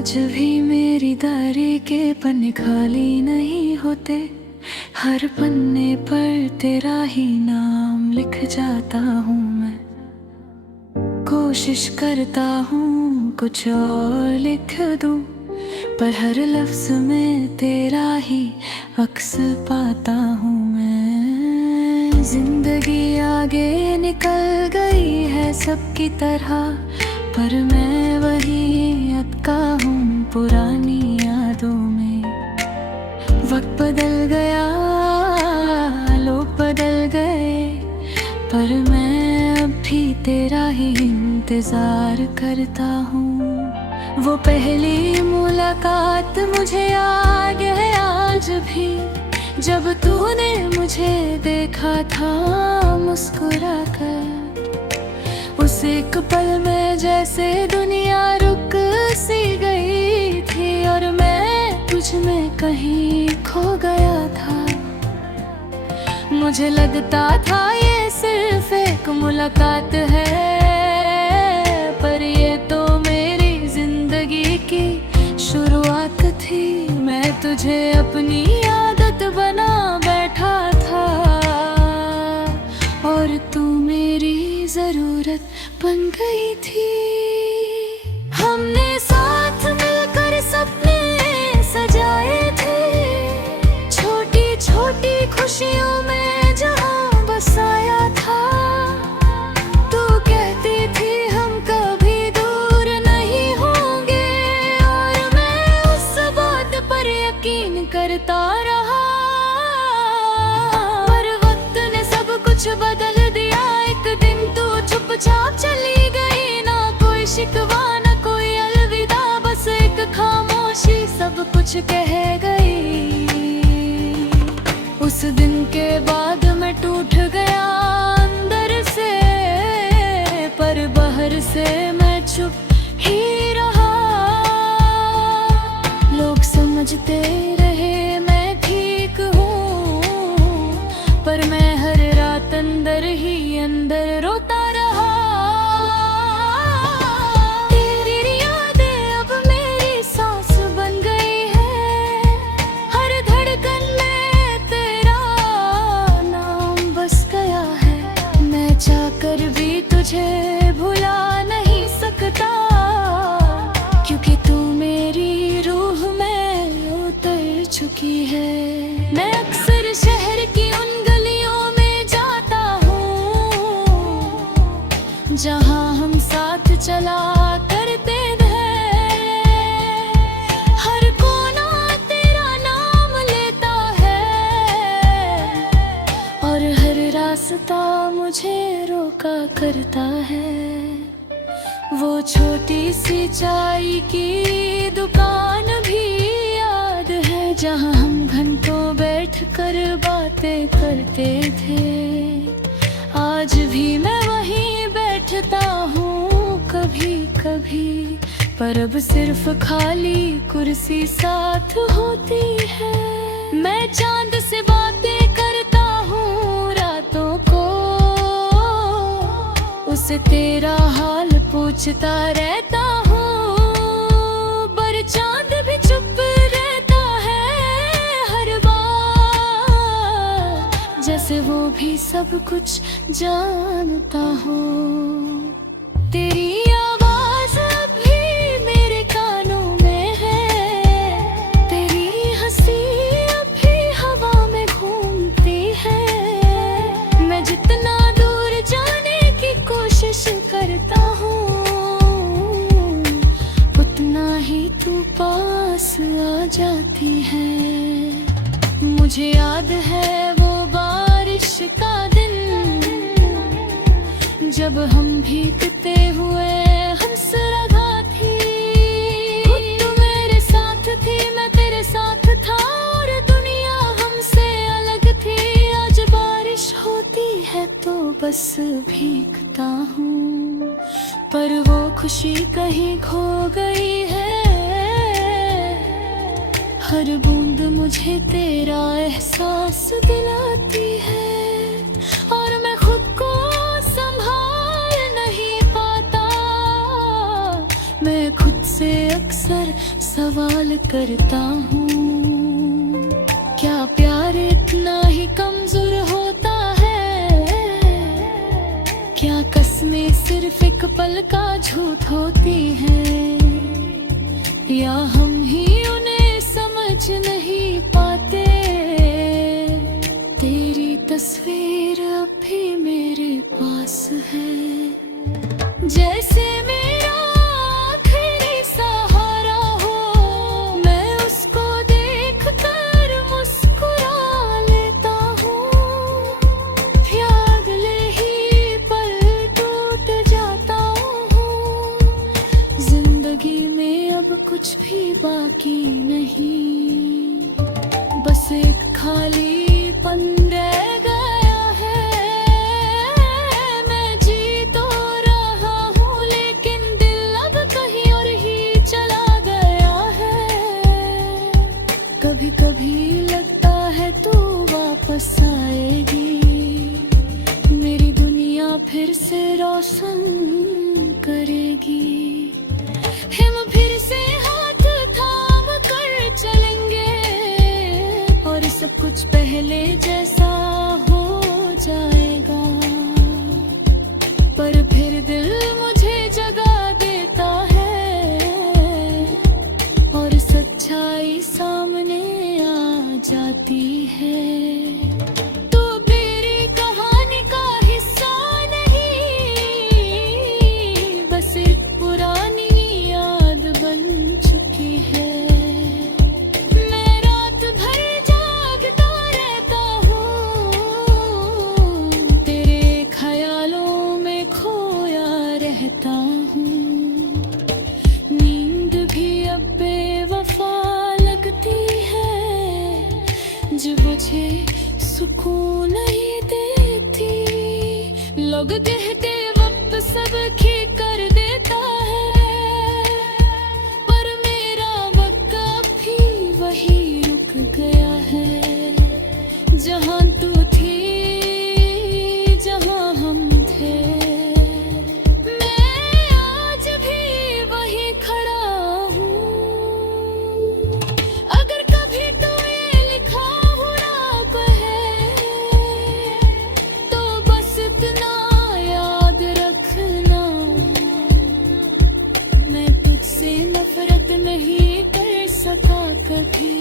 आज भी मेरी डायरी के पन्ने खाली नहीं होते। हर पन्ने पर तेरा ही नाम लिख जाता हूँ मैं। कोशिश करता हूँ कुछ और लिख दूँ, पर हर लफ्ज में तेरा ही अक्स पाता हूँ मैं। जिंदगी आगे निकल गई है सबकी तरह, पर मैं वही अटका हूँ पुरानी यादों में। वक्त बदल गया, लोग बदल गए, पर मैं अब भी तेरा ही इंतजार करता हूँ। वो पहली मुलाकात मुझे याद है आज भी, जब तूने मुझे देखा था मुस्कुरा कर। उस एक पल में जैसे दुनिया रुक सी गई थी, और मैं तुझ में कहीं खो गया था। मुझे लगता था ये सिर्फ एक मुलाकात है, पर ये तो मेरी जिंदगी की शुरुआत थी। मैं तुझे अपनी आदत बना बैठा था, और तू मेरी जरूरत बन गई थी। हमने साथ मिलकर सपने सजाए थे, छोटी छोटी खुशियों में जहां बसाया था। तू कहती थी हम कभी दूर नहीं होंगे, और मैं उस बात पर यकीन करता रहा। पर वक्त ने सब कुछ बदल दिया। एक दिन तू चुपचाप चली गई, ना कोई शिकवा ना कोई अलविदा, बस एक खामोशी सब कुछ कह गई। उस दिन के बाद मैं टूट गया अंदर से, पर बाहर से मैं चुप ही रहा। लोग समझते रहे मैं ठीक हूँ, पर मैं हर रात अंदर ही अंदर रोता रहा। तेरी यादें अब मेरी सांस बन गई है, हर धड़कन में तेरा नाम बस गया है। मैं चाहकर भी तुझे भुला नहीं सकता, क्योंकि तू मेरी रूह में उतर चुकी है। मैं अक्सर शहर की उन गलियों में जाता हूँ, जहाँ हम साथ चला करते थे। हर कोना तेरा नाम लेता है, और हर रास्ता मुझे रोका करता है। वो छोटी सी चाय की दुकान भी याद है, जहाँ हम घंटों बैठकर बातें करते थे। आज भी मैं वहीं बैठता हूँ कभी कभी, पर अब सिर्फ खाली कुर्सी साथ होती है। मैं चांद से बातें करता हूँ रातों को, उसे तेरा हाल पूछता रहता हूँ, पर चांद भी चुप रहता है हर बार, जैसे वो भी सब कुछ जानता हो। तेरी आवाज अब भी मेरे कानों में है, तेरी हंसी अब भी हवा में घूमती है। मैं जितना दूर जाने की कोशिश करता हूँ, उतना ही तू पास आ जाती है। मुझे याद है वो बारिश का दिन, जब हम भीगते हुए हंस रहा थी। तू मेरे साथ थी, मैं तेरे साथ था, और दुनिया हमसे अलग थी। आज बारिश होती है तो बस भीगता हूँ, पर वो खुशी कहीं खो गई है। हर बूंद मुझे तेरा एहसास दिलाती है, और मैं खुद को संभाल नहीं पाता। मैं खुद से अक्सर सवाल करता हूँ, क्या प्यार इतना ही कमजोर होता है? क्या कसमें सिर्फ एक पल का झूठ होती हैं, या हम ही उन्हें समझ नहीं पाते? तेरी तस्वीर अब भी मेरे पास है, जैसे मेरा आखिरी सहारा हो। मैं उसको देख कर मुस्कुरा लेता हूँ, फिर अगले ही पल टूट जाता हूँ। जिंदगी में अब कुछ भी बाकी नहीं, बस एक खालीपन रह गया है। मैं जी तो रहा हूँ, लेकिन दिल अब कहीं और ही चला गया है। कभी कभी लगता है तू वापस आएगी, मेरी दुनिया फिर से रोशन करेगी। हम फिर से हाथ थाम कर चलेंगे, और सब कुछ पहले जैसा हो जाएगा। पर फिर दिल मुझे जगा देता है, और सच्चाई सामने आ जाती है। तू मेरी कहानी का हिस्सा नहीं, बस एक पुरानी याद बन चुकी है। मैं रात भर जागता रहता हूँ, तेरे ख्यालों में खोया रहता हूँ। नींद भी अब बेवफा लगती है, जो मुझे सुकून नहीं देती। लोग कहते वक्त सब ठीक कर देता है, पर मेरा वक्त भी वही रुक गया है। जहाँ तू थी, जहाँ हम थे, मैं आज भी वही खड़ा हूँ। अगर कभी तो ये लिखा हुआ कहे, तो बस इतना याद रखना, मैं तुझसे नफरत नहीं कर सका कभी।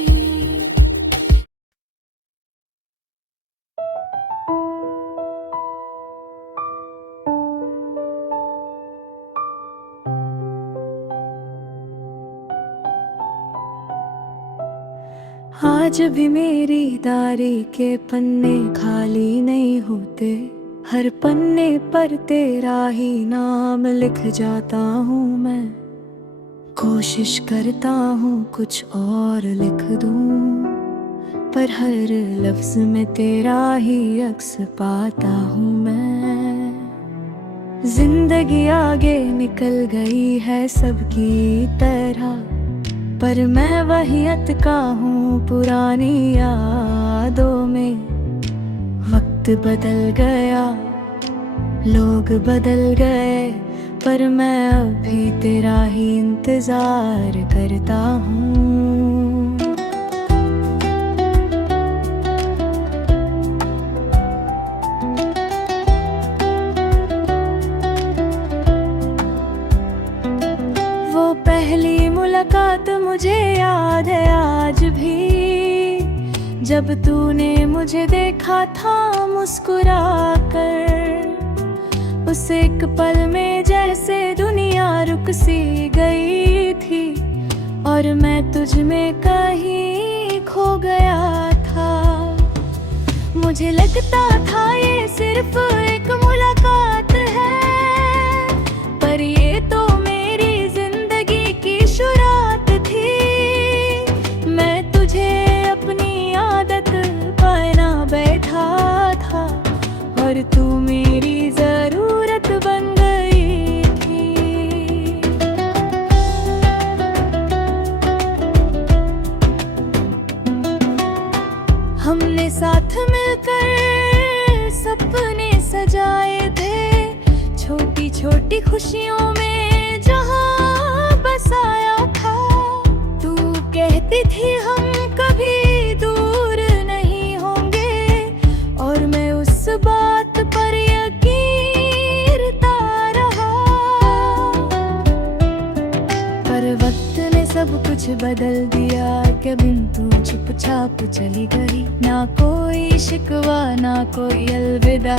आज भी मेरी डायरी के पन्ने खाली नहीं होते, हर पन्ने पर तेरा ही नाम लिख जाता हूँ मैं। कोशिश करता हूँ कुछ और लिख दूँ, पर हर लफ्ज में तेरा ही अक्स पाता हूँ मैं। जिंदगी आगे निकल गई है सबकी तरह, पर मैं वही अटका हूँ पुरानी यादों में। वक्त बदल गया, लोग बदल गए, पर मैं अभी तेरा ही इंतजार करता हूँ। वो पहली मुलाकात मुझे याद है आज भी, जब तूने मुझे देखा था मुस्कुरा कर। उस एक पल में जैसे दुनिया रुक सी गई थी, और मैं तुझ में कहीं खो गया था। मुझे लगता था ये सिर्फ एक मुलाकात है, पर ये तो मेरी जिंदगी की शुरुआत थी। मैं तुझे अपनी आदत बना बैठा था, और तू मेरी जरूरत बन गई थी। हमने साथ मिलकर सपने सजाए थे, छोटी छोटी खुशियों में जहां बसाया था। तू कहती थी हम कभी दूर नहीं होंगे, और मैं उस बात पर यकीनता रहा। पर वक्त ने सब कुछ बदल दिया कि बिन तू चुपचाप चली गई। ना कोई शिकवा ना कोई अलविदा,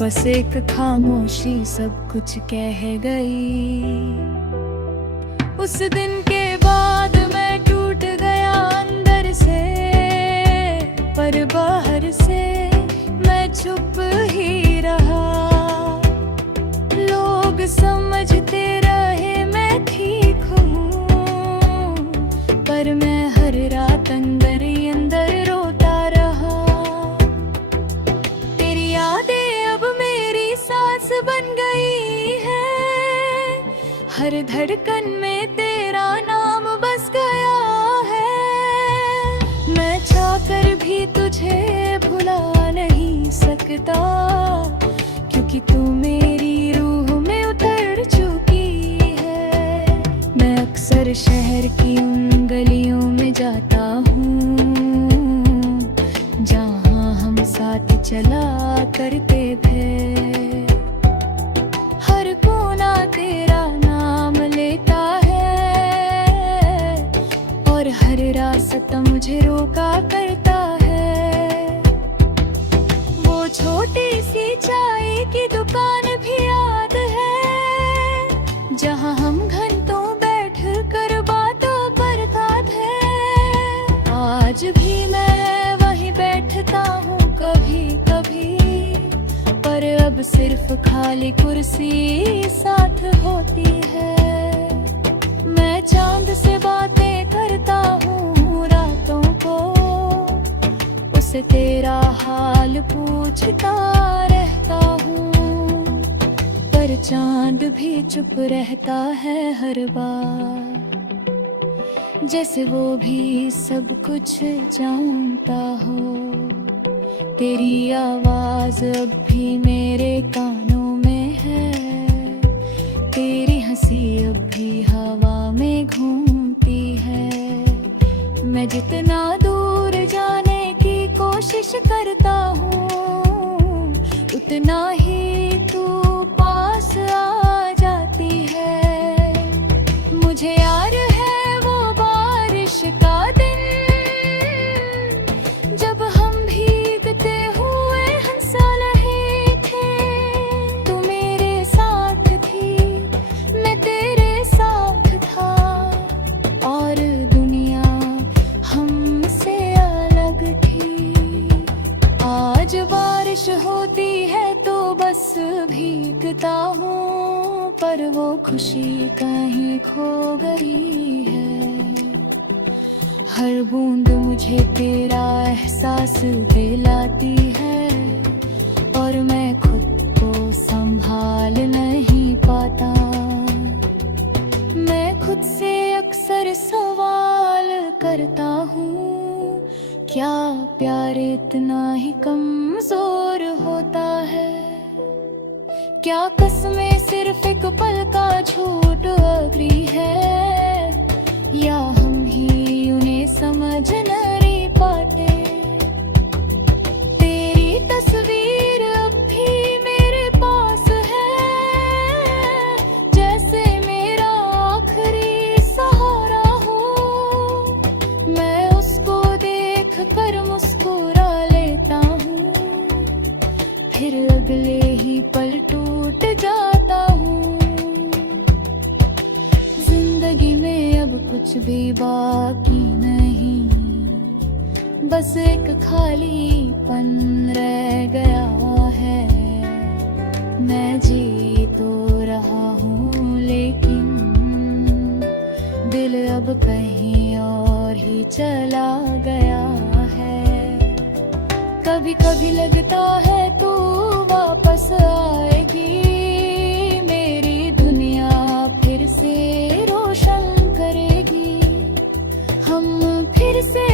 बस एक खामोशी सब कुछ कह गई। उस दिन के बाद मैं टूट गया अंदर से, पर बाहर से मैं चुप ही रहा। लोग समझते रहे मैं ठीक हूँ, पर मैं हर रात अंदर ही अंदर रोता रहा। तेरी यादें अब मेरी सांस बन गई है, हर धड़कन में तेरा नाम बस गया है। मैं चाहकर भी तुझे भुला नहीं सकता, क्योंकि तू मेरी रूह में उतर चुकी है। मैं अक्सर शहर की उन गलियों में जाता हूँ जहाँ हम साथ चला करते थे। हर कोना तेरा नाम लेता है, और हर रास्ता मुझे रोका करता है। वो छोटी सी चाय की दुकान भी याद है, जहाँ हम घंटों बैठ कर बातों करता थे। आज भी मैं वहीं बैठता हूँ कभी कभी, पर अब सिर्फ खाली कुर्सी साथ होती है। मैं चांद से बातें करता हूँ रातों को, उसे तेरा हाल पूछता रहता हूँ, पर चांद भी चुप रहता है हर बार, जैसे वो भी सब कुछ जानता हो। तेरी आवाज अब भी मेरे कानों में है, तेरी हंसी अब भी हवा में घूमती है। मैं जितना दूर जाने की कोशिश करता हूँ, उतना ही तू पास आ जाती है। मुझे याद है वो बारिश का दिन, जब हम भीगते हुए हंसा रहे थे। तू मेरे साथ थी, मैं तेरे साथ था, और दुनिया हमसे अलग थी। आज बारिश होती है तो बस भीगता हूँ, पर वो खुशी कहीं खो गई है। हर बूंद मुझे तेरा एहसास दिलाती है, और मैं खुद को संभाल नहीं पाता। मैं खुद से अक्सर सवाल करता हूँ, क्या प्यार इतना ही कमजोर होता है? क्या कसमें सिर्फ एक पल का झूठ अगली है, या हम ही उन्हें समझ नहीं पाते? तेरी तस्वीर अब भी मेरे पास है, जैसे मेरा आखिरी सहारा हो। मैं उसको देख कर मुस्कुरा लेता हूँ, फिर अगले ही पल टूट जाता हूँ। जिंदगी में अब कुछ भी बाकी नहीं, बस एक खालीपन रह गया है। मैं जी तो रहा हूँ, लेकिन दिल अब कहीं और ही चला गया है। कभी कभी लगता है तू वापस आएगी, मेरी दुनिया फिर से रोशन करेगी। हम फिर से